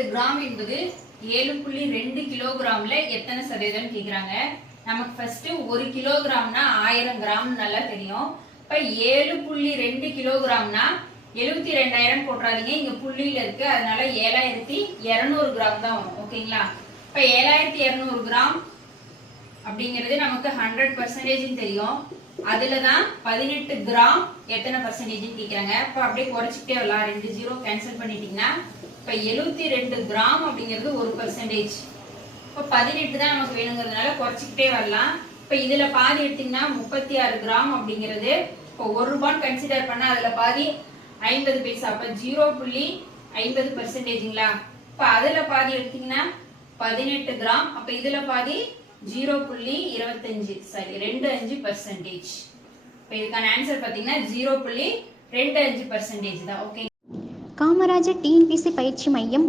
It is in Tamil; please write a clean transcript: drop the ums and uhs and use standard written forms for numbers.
18 கிராம் என்பது 7.2 கிலோகிராம்ல எத்தனை சதவீதம் கேக்குறாங்க. நமக்கு ஃபர்ஸ்ட் 1 கிலோகிராம்னா 1000 கிராம் நல்லா தெரியும். இப்ப 7.2 கிலோகிராம்னா 72,000 போட்டுறாதீங்க, இங்க புள்ளியில இருக்கு, அதனால 7200 கிராம் தான் வரும். ஓகேங்களா? இப்ப 7200 கிராம் அப்படிங்கிறது நமக்கு 100% தெரியும். அதுலதான் 18 கிராம் எத்தனை பர்சன்டேஜ் கேக்குறாங்க. இப்ப அப்படியே குறைச்சிட்டே வரலாம், 2 0 கேன்சல் பண்ணிட்டீங்கன்னா இப்ப 72 கிராம் அப்படிங்கிறது 1%. இப்ப 18 தான் நமக்கு வேணுங்கிறதுனால குறைச்சிக்கிட்டே வரலாம். இப்ப இதுல பாதி எடுத்தீங்கன்னா 36 கிராம் அப்படிங்கிறது இப்போ 1 ரூபான்னு கன்சிடர் பண்ணா அதுல பாதி 50 பைசா, அப்ப 0.50%ங்களா. இப்ப அதுல பாதி எடுத்தீங்கன்னா 18 கிராம், அப்ப இதுல பாதி 0.25 சாரி 25%. இப்ப இதுக்கான ஆன்சர் பாத்தீங்கன்னா 0.25% தான். ஓகே. காமராஜர் டிஎன்பிஎஸ்சி பயிற்சி மையம்